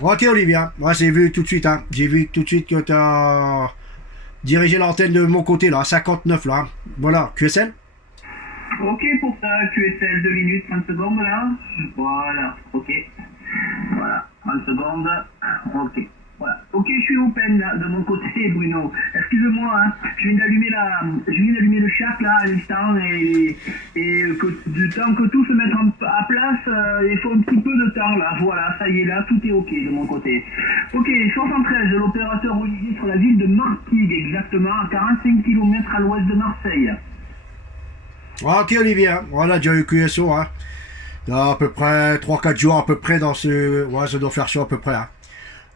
Ok Olivier, moi j'ai vu tout de suite, hein. J'ai vu tout de suite que tu as dirigé l'antenne de mon côté là, à 59 là. Voilà, QSL. Ok pour ça, QSL 2 minutes, 30 secondes là. Voilà, ok. Voilà, 30 secondes. Ok. Voilà. Ok, je suis open là, de mon côté, Bruno. Excuse-moi, hein, je viens d'allumer le chat là à l'instant du temps que tout se mette à place, il faut un petit peu de temps là. Voilà, ça y est là, tout est ok de mon côté. Ok, 73, l'opérateur Olivier sur la ville de Martigues, exactement, à 45 km à l'ouest de Marseille. Ok Olivier, hein. Voilà, déjà eu QSO, hein. Là, à peu près 3-4 jours à peu près dans ce. Ouais, ça doit faire chaud à peu près, hein.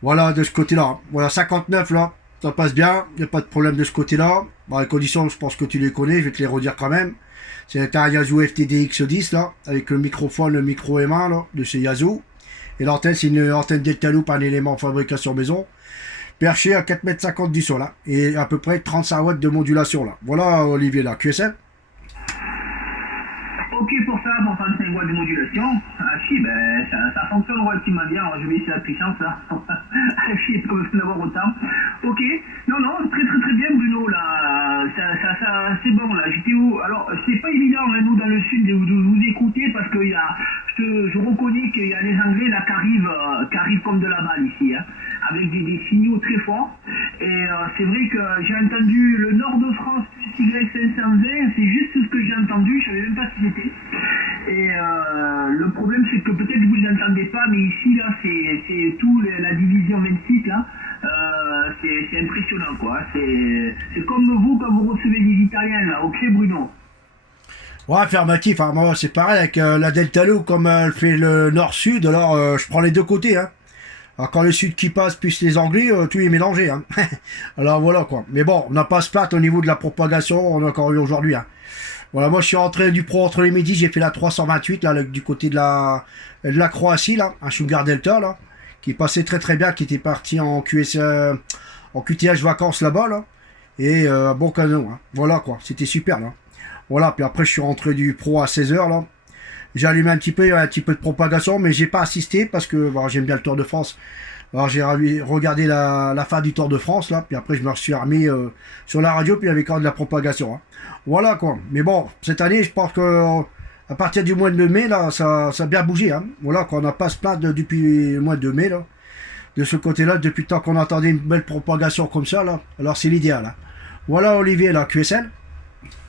Voilà, de ce côté-là, hein. Voilà, 59 là, ça passe bien, il n'y a pas de problème de ce côté-là. Bon, les conditions, je pense que tu les connais, je vais te les redire quand même. C'est un Yazoo FTDX10 là, avec le microphone, le micro M1 là, de chez Yazoo. Et l'antenne, c'est une antenne Delta Loop, un élément de fabrication maison, perché à 4,50 m du sol, là, et à peu près 35 watts de modulation là. Voilà Olivier là, QSL. Ok pour ça, pour 35 watts de modulation. Ah si, ben ça fonctionne relativement bien. Alors, je vais essayer la puissance là. Ah si, pas besoin d'avoir autant. Ok. Non, non, très très très bien Bruno là. C'est bon là. J'étais où? Alors c'est pas évident hein, nous dans le sud de vous écouter parce que je reconnais qu'il y a les Anglais là qui arrivent comme de la balle ici, hein, avec des signaux très forts. Et c'est vrai que j'ai entendu le nord de France plus Y520, c'est juste ce que j'ai entendu, je savais même pas si c'était. Et le problème c'est que peut-être vous ne l'entendez pas, mais ici là c'est tout la division 26 là, c'est impressionnant quoi. C'est comme vous quand vous recevez des Italiens là, ok Bruno? Ouais, affirmatif, hein. Moi c'est pareil avec la Delta Loop, comme elle fait le nord-sud, alors je prends les deux côtés, hein. Alors quand le sud qui passe plus les anglais, tout est mélangé, hein. Alors voilà quoi. Mais bon, on n'a pas se plaindre au niveau de la propagation, on a encore eu aujourd'hui, hein. Voilà, moi je suis rentré du pro entre les midis, j'ai fait la 328 là, du côté de la Croatie là, un Sugar Delta là, qui passait très très bien, qui était parti en QS, en QTH vacances là-bas là, et bon canon, hein. Voilà quoi, c'était super là. Voilà, puis après je suis rentré du pro à 16 h là. J'ai allumé un petit peu de propagation, mais j'ai pas assisté parce que bon, j'aime bien le Tour de France. Alors j'ai regardé la fin du Tour de France là, puis après je me suis remis sur la radio, puis il y avait quand même de la propagation, hein. Voilà quoi. Mais bon, cette année, je pense que à partir du mois de mai là, ça a bien bougé, hein. Voilà quoi, on n'a pas se plaindre depuis le mois de mai là. De ce côté-là, depuis le temps qu'on attendait une belle propagation comme ça là. Alors c'est l'idéal, hein. Voilà Olivier là, QSL.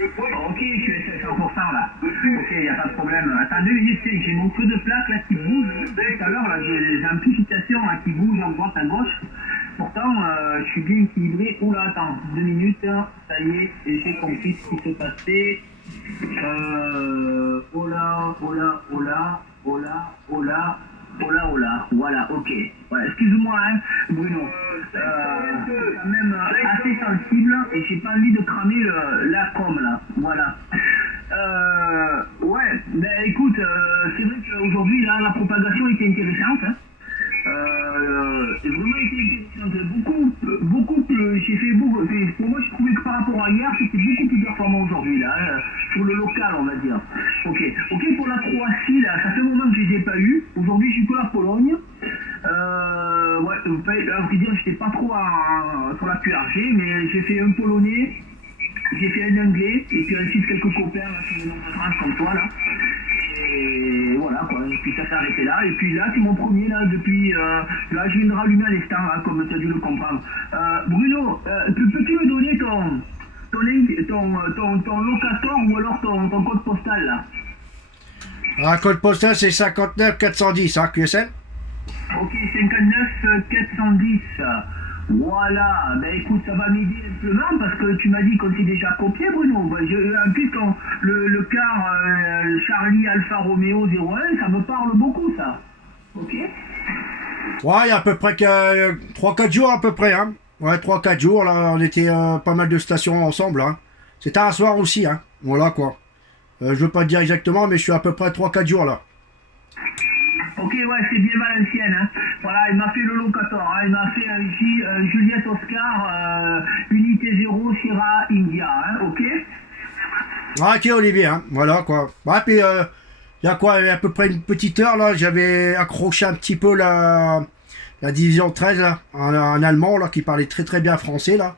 Ok, je suis à 100% là. Ok, il n'y a pas de problème. Attendez, j'ai mon feu de plaque là qui bouge. Tout à l'heure, là, j'ai les amplifications là, qui bougent à droite, à gauche. Pourtant, je suis bien équilibré. Oula, attends, 2 minutes. Ça y est, et j'ai compris ce qui se passait. Oh là, oh là, oh là, oh là, oh là. Oh là, oh là, voilà, ok. Voilà, excuse-moi, hein, Bruno. Quand même assez sensible et j'ai pas envie de cramer la com là. Voilà. Ouais, ben écoute, c'est vrai qu'aujourd'hui là, la propagation était intéressante. Hein. C'est vraiment été intéressant. Beaucoup plus. J'ai fait beaucoup. Pour moi, je trouvais que par rapport à hier, c'était beaucoup plus performant aujourd'hui, là, sur le local, on va dire. Ok. Ok, pour la Croatie, là, ça fait un moment que je les ai pas eu. Aujourd'hui, je suis que la Pologne. Ouais, à vrai dire, j'étais pas trop sur la QRG, mais j'ai fait un polonais, j'ai fait un anglais, et puis ensuite quelques copains là, sur le nom de France comme toi, là. Et voilà quoi, et puis ça s'est arrêté là, et puis là c'est mon premier là depuis, là je viens de rallumer à l'instant hein, comme tu as dû le comprendre. Bruno, peux-tu me donner ton locator ou alors ton code postal là? Un code postal c'est 59 410, hein, QSL. Ok, 59 410. Voilà, ben écoute, ça va m'aider amplement parce que tu m'as dit qu'on s'est déjà copié, Bruno. Ben, en plus, le car Charlie Alfa Romeo 01, ça me parle beaucoup, ça. Ok. Ouais, il y a à peu près 3-4 jours à peu près, hein. Ouais, 3-4 jours, là, on était pas mal de stations ensemble, hein. C'était un soir aussi, hein. Voilà quoi. Je veux pas te dire exactement, mais je suis à peu près 3-4 jours là. Ok, ouais, c'est bien Valenciennes. Hein. Voilà, il m'a fait le locator. Hein. Il m'a fait ici Juliette Oscar, Unité 0, Sierra India. Hein. Ok. Ah, ok, Olivier, hein. Voilà quoi. Ouais, puis Il y a quoi, il y a à peu près une petite heure là, j'avais accroché un petit peu la division 13 là, un Allemand là qui parlait très très bien français là.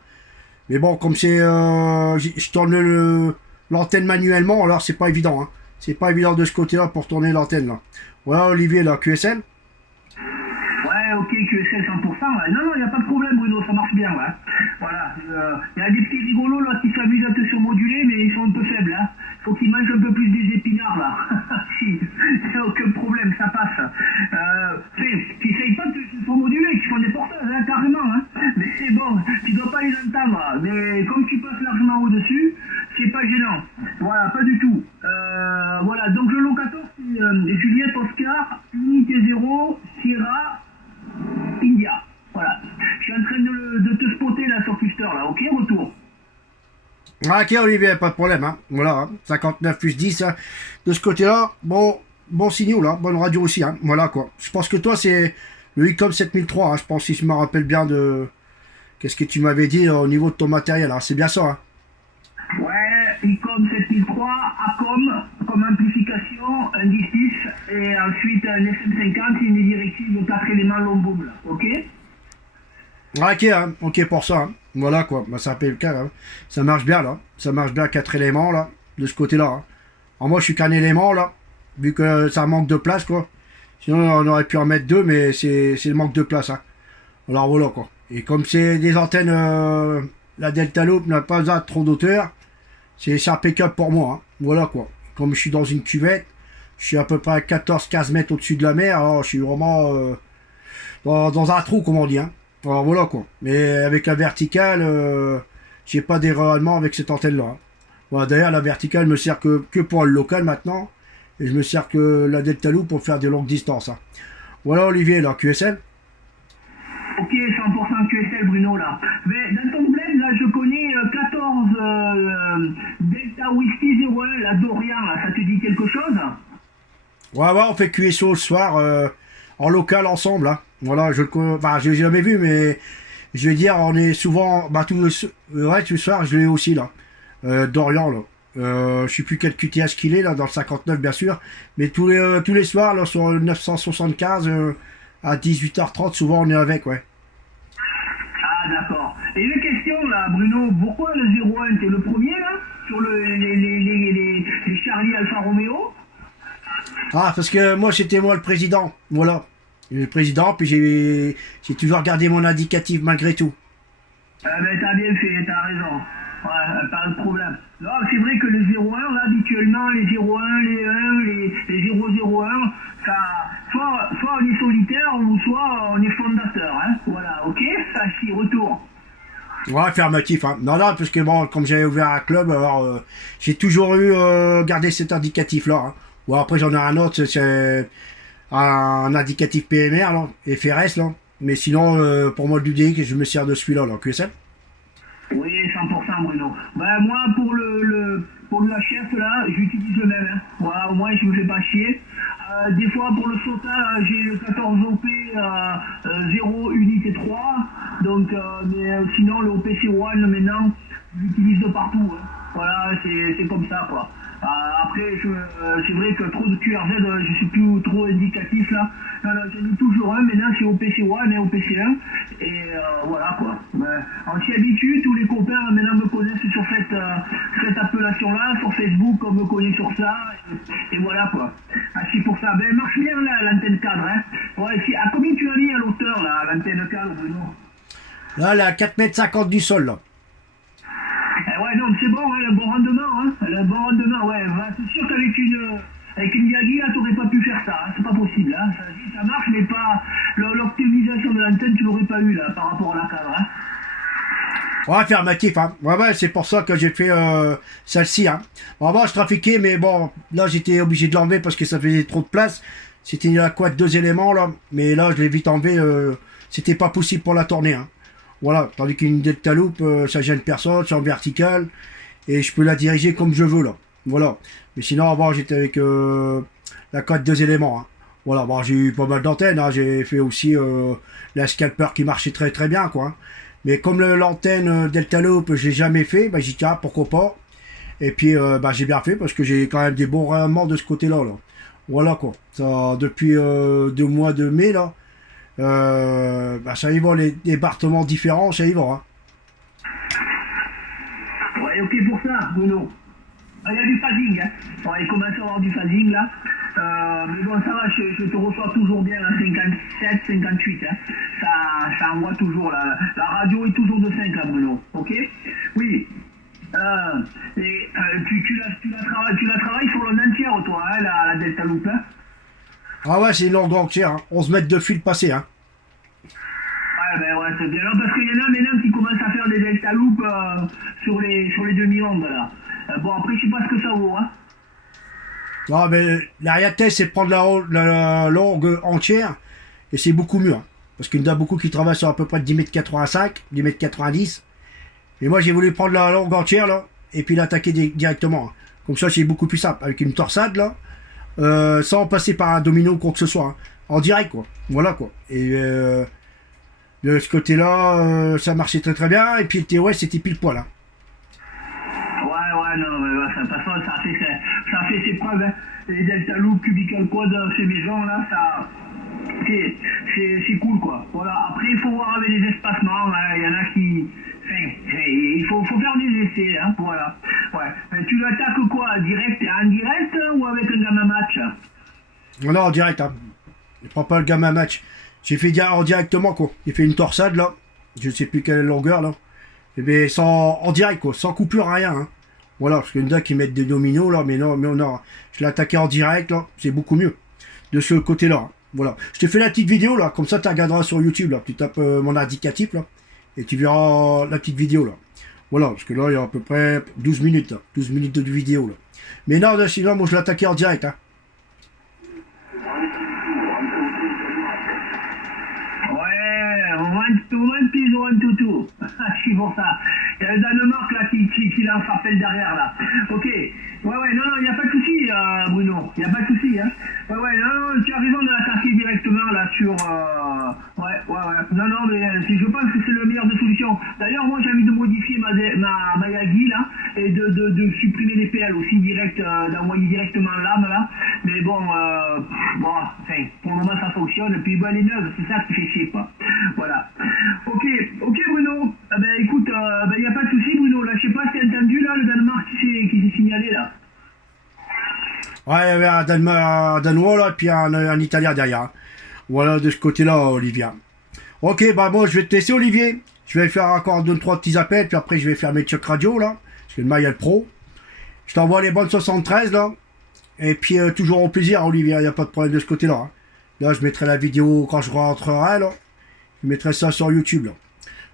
Mais bon, comme c'est, je tourne l'antenne manuellement, alors c'est pas évident. Hein. C'est pas évident de ce côté-là pour tourner l'antenne là. Voilà Olivier là, QSL. Ouais, ok, QSL 100%. Là. Non, non, il n'y a pas de problème, Bruno, ça marche bien. Là. Voilà. Il y a des petits rigolos là qui s'amusent à te surmoduler, mais ils sont un peu faibles. Hein. Faut qu'ils mangent un peu plus des épinards là. Si, aucun problème, ça passe. Qui essayent pas de se surmoduler, qui font des portages, hein, carrément. Hein. Mais c'est bon, tu dois pas les entendre. Mais comme tu passes largement au-dessus, c'est pas gênant. Voilà, pas du tout. Voilà, donc le locateur, c'est Juliette Oscar, Unité 0, Sierra, India. Voilà. Je suis en train de te spotter là sur Twitter, là, ok, retour. Ah, ok Olivier, pas de problème. Hein. Voilà, hein. 59 plus 10. Hein. De ce côté-là, bon signal, là. Bonne radio aussi. Hein. Voilà quoi. Je pense que toi, c'est le ICOM 7003. Hein. Je pense si je me rappelle bien de. Qu'est-ce que tu m'avais dit au niveau de ton matériel. Hein. C'est bien ça. Hein. Ouais, ICOM 7003, ACOM comme amplification, un 10 et ensuite un SM50, une directive de 4 éléments long boom, là. Ok? Ok, hein. Ok pour ça. Hein. Voilà quoi. Bah, ça fait le cas. Hein. Ça marche bien là. Ça marche bien 4 éléments là. De ce côté-là. Hein. Alors moi, je suis qu'un élément là. Vu que ça manque de place quoi. Sinon, on aurait pu en mettre deux, mais c'est le manque de place. Hein. Alors voilà quoi. Et comme c'est des antennes, la Delta Loop n'a pas besoin de trop d'auteur. C'est impeccable pour moi. Hein. Voilà quoi. Comme je suis dans une cuvette, je suis à peu près à 14-15 mètres au-dessus de la mer. Alors je suis vraiment dans un trou, comme on dit. Hein. Alors voilà quoi. Mais avec la verticale, j'ai pas d'erreur allemand avec cette antenne-là. Hein. Voilà, d'ailleurs, la verticale me sert que pour le local maintenant. Et je me sers que la Delta Loop pour faire des longues distances. Hein. Voilà Olivier, là, QSL. Ok, 100% QSL Bruno là. Mais dans ton bled là, je connais 14 Delta Whiskey 01, la Dorian là, ça te dit quelque chose? Ouais, on fait QSO le soir en local ensemble. Hein. Voilà, j'ai jamais vu, mais je vais dire, on est souvent, tout le soir, je l'ai aussi là. Dorian là. Je sais plus quel QTH qu'il est là, dans le 59 bien sûr, mais tous les soirs là sur le 975 à 18h30, souvent on est avec, ouais. Ah d'accord. Et une question là, Bruno, pourquoi le 01 t'es le premier là sur les Charlie Alfa Romeo? Ah, parce que moi c'était moi le président, voilà. Le président, puis j'ai toujours gardé mon indicatif malgré tout. Ben t'as bien fait, t'as raison. Ouais, pas de problème. Non, c'est vrai que les 01, là, habituellement, les 01, les 1, les 001, ça, soit on est solitaire, ou soit on est fondateur, hein. Voilà, ok? Ça, si, retour. Ouais, affirmatif, hein. Non, parce que bon, comme j'avais ouvert un club, alors j'ai toujours eu gardé cet indicatif-là. Hein. Ou après j'en ai un autre, c'est un indicatif PMR, là, FRS, là. Mais sinon, pour moi, le DUDX, je me sers de celui-là, là, QSL. Oui, 100% Bruno. Ben, moi, pour pour le HF, là, j'utilise le même. Hein. Voilà, au moins, je me fais pas chier. Des fois, pour le SOTA, j'ai le 14 OP 0 unité 3. Donc, mais sinon, le OPC1, maintenant, j'utilise de partout. Hein. Voilà, c'est comme ça, quoi. Après, c'est vrai que trop de QRZ, je suis plus trop indicatif là. Non, j'en ai toujours un, maintenant c'est OPC1 et OPC1. Et voilà quoi. On s'y habitue, tous les copains maintenant me connaissent sur cette appellation-là, sur Facebook, on me connaît sur ça. Et voilà quoi. C'est pour ça. Ben, marche bien là, l'antenne cadre. Hein. Ouais, à combien tu as mis à l'auteur là, l'antenne cadre, Bruno? Là, elle est à 4,50 m du sol, là. Ouais, non, c'est bon, hein, le bon rendement, hein. Le bon rendement, ouais. C'est sûr qu'avec une Yagi, là, t'aurais pas pu faire ça, hein. C'est pas possible, hein. Ça marche, mais pas. L'optimisation de l'antenne, tu l'aurais pas eu, là, par rapport à la cadre, hein. Ouais, affirmatif, hein. Ouais, c'est pour ça que j'ai fait celle-ci, hein. Avant, je trafiquais, mais bon, là, j'étais obligé de l'enlever parce que ça faisait trop de place. C'était la quad 2 éléments, là. Mais là, je l'ai vite enlevé. C'était pas possible pour la tourner, hein. Voilà, tandis qu'une Delta Loop, ça gêne personne, c'est en vertical, et je peux la diriger comme je veux, là. Voilà. Mais sinon, avant, j'étais avec la quad 2 éléments, hein. Voilà, bon, j'ai eu pas mal d'antennes, hein. J'ai fait aussi la Scalper qui marchait très très bien, quoi. Mais comme l'antenne Delta Loop, je l'ai jamais fait, j'ai dit, tiens, pourquoi pas. Et puis, j'ai bien fait, parce que j'ai quand même des bons rendements de ce côté-là, là. Voilà quoi. Ça, depuis 2 mois de mai là, bah, ça y va, les départements différents, ça y va. Hein. Ouais, ok pour ça, Bruno. Ah, il y a du phasing, hein. Bon, il commence à avoir du phasing là. Mais bon, ça va, je te reçois toujours bien à 57, 58. Hein. Ça envoie toujours. La radio est toujours de 5 là, Bruno. Ok. Oui. Tu la travailles sur l'onde entière, toi, hein, la Delta Loop. Hein. Ah ouais, c'est une longue entière, hein. 11 mètres de fil passé. Hein. Ouais, ben ouais, c'est bien. Non, parce qu'il y en a maintenant qui commencent à faire des Delta Loop sur les demi-ondes là. Bon, après, je sais pas ce que ça vaut. Hein. Ah, mais la réalité, c'est de prendre la longue entière et c'est beaucoup mieux. Hein. Parce qu'il y en a beaucoup qui travaillent sur à peu près 10,85 m, 10,90 m. Et moi, j'ai voulu prendre la longue entière là et puis l'attaquer directement. Hein. Comme ça, c'est beaucoup plus simple. Avec une torsade là, sans passer par un domino ou quoi que ce soit. Hein. En direct, quoi. Voilà, quoi. Et de ce côté-là, ça marchait très très bien. Et puis le TOS, c'était pile poil. Hein. Ouais, non, mais de toute façon, ça fait ses preuves. Hein. Les Delta Loop, Cubicle Code, ces maisons là, c'est cool quoi. Voilà. Après, il faut voir avec les espacements. Hein. Il y en a qui. Enfin, il faut faire des essais. Hein. Voilà. Ouais. Mais tu l'attaques quoi en direct ou avec un gamma match? Non, en direct. Hein. Je prends pas le gamma match. J'ai fait en directement quoi. J'ai fait une torsade là. Je sais plus quelle longueur là. Et bien, en direct quoi. Sans coupure, rien. Hein. Voilà, parce qu'il y en a qui mettent des dominos là, mais non, je l'ai attaqué en direct là, c'est beaucoup mieux. De ce côté-là. Hein. Voilà. Je te fais la petite vidéo là, comme ça tu regarderas sur YouTube là. Tu tapes mon indicatif là, et tu verras la petite vidéo là. Voilà, parce que là il y a à peu près 12 minutes là, 12 minutes de vidéo là. Mais non, sinon moi je l'ai attaqué en direct. Hein. One piece, one to two. Je suis pour ça. Il y a le Danemark là qui lance rappel derrière là. Ok. Ouais, non, il n'y a pas de souci, Bruno. Il n'y a pas de souci. Hein. Ouais, non, tu as raison de l'attaquer directement là sur. Ouais. Non, mais je pense que c'est le meilleur des solutions. D'ailleurs, moi j'ai envie de modifier ma Yagi là et de supprimer les PL aussi direct, d'envoyer directement l'âme là. Mais bon, enfin, pour le moment ça fonctionne. Et puis elle est neuve, c'est ça qui fait chier quoi. Voilà. Ok Bruno. Ben écoute, il n'y a pas de souci Bruno. Là, je sais pas si tu as entendu là le Danemark qui s'est signalé là. Ouais, il y avait un Danois là, et puis un Italien derrière. Hein. Voilà, de ce côté-là, Olivier. Ok, bah bon, je vais te laisser, Olivier. Je vais faire encore 2-3 petits appels, puis après, je vais faire mes checks radio, là. Parce que demain, il y a le pro. Je t'envoie les bonnes 73, là. Et puis, toujours au plaisir, Olivier. Il n'y a pas de problème de ce côté-là. Hein. Là, je mettrai la vidéo quand je rentrerai, là. Je mettrai ça sur YouTube, là.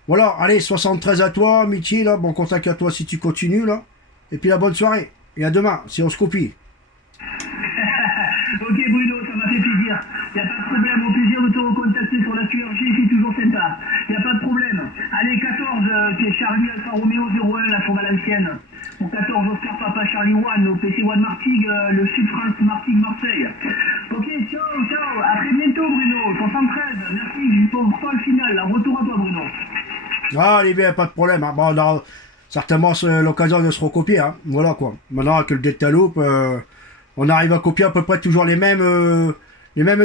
Voilà, allez, 73 à toi, Michi, là. Bon contact à toi si tu continues, là. Et puis, la bonne soirée. Et à demain, si on se copie. Ok Bruno, ça m'a fait plaisir. Il n'y a pas de problème, au plaisir de te recontacter sur la QRG, c'est toujours sympa. Il n'y a pas de problème. Allez, 14, c'est Charlie Alfa Romeo 01, la sur Valenciennes. Pour 14, Oscar Papa Charlie 1, au PC One Martigues, le Sud France Martigues Marseille. Ok, ciao, à très bientôt Bruno, 73, merci pour toi le final, là. Retour à toi Bruno. Ah, Olivier, pas de problème. Hein. Bon, on aura certainement l'occasion de se recopier. Hein. Voilà quoi. Maintenant, avec le Delta Loop, on arrive à copier à peu près toujours les mêmes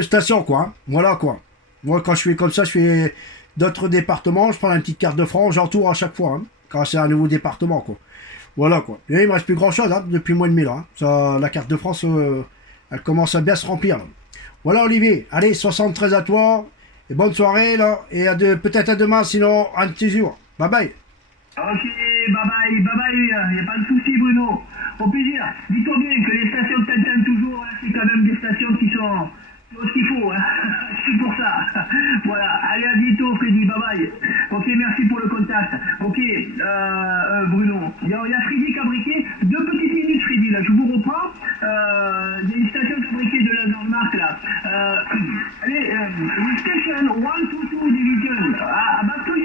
stations, quoi. Hein. Voilà, quoi. Moi, quand je fais comme ça, je fais d'autres départements, je prends une petite carte de France, j'entoure à chaque fois, hein, quand c'est un nouveau département, quoi. Voilà, quoi. Et il me reste plus grand-chose, hein, depuis le mois de mai, là. Hein. Ça, la carte de France, elle commence à bien se remplir, là. Voilà, Olivier. Allez, 73 à toi, et bonne soirée, là, et peut-être à demain, sinon, un petit jour. Bye bye. Ok, bye, il n'y a pas de souci Bruno. Au plaisir. Dis-toi bien que les stations t'entendent toujours, hein, c'est quand même des stations qui sont ce qu'il faut, hein. C'est pour ça. Voilà. Allez, à bientôt Freddy, bye. Ok, merci pour le contact. Ok, Bruno. Il y a Freddy qui a briqué. 2 petites minutes Freddy, là, je vous reprends. Il y a une station fabriquée de la Danemark là. Allez,